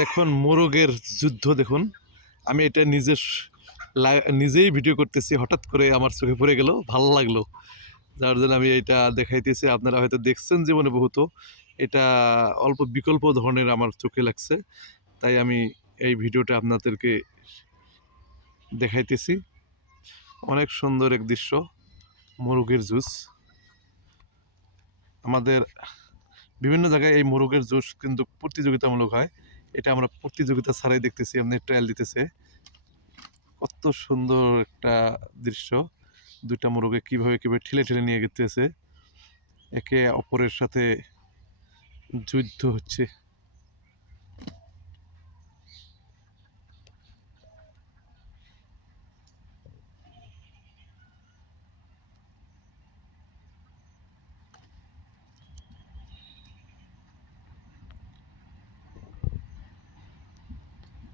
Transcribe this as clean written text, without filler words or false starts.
দেখুন মোরগের যুদ্ধ দেখুন। আমি এটা নিজেই ভিডিও করতেছি, হঠাৎ করে আমার চোখে পড়ে গেল, ভালো লাগলো, যার জন্য আমি এটা দেখাইতেছি। আপনারা হয়তো দেখছেন জীবনে বহুত, এটা অল্প বিকল্প ধরনের আমার চোখে লাগছে, তাই আমি এই ভিডিওটা আপনাদেরকে দেখাইতেছি। অনেক সুন্দর এক দৃশ্য, মোরগের জুস। আমাদের বিভিন্ন জায়গায় এই মোরগের জুস কিন্তু প্রতিযোগিতামূলক হয়, এটা আমরা প্রতিযোগিতা ছাড়াই দেখতেছি, আপনি ট্রায়াল দিতেছে। কত সুন্দর একটা দৃশ্য, দুইটা মোরগে কিভাবে কিভাবে ঠেলে ঠেলে নিয়ে গেতেছে, একে অপরের সাথে যুদ্ধ হচ্ছে।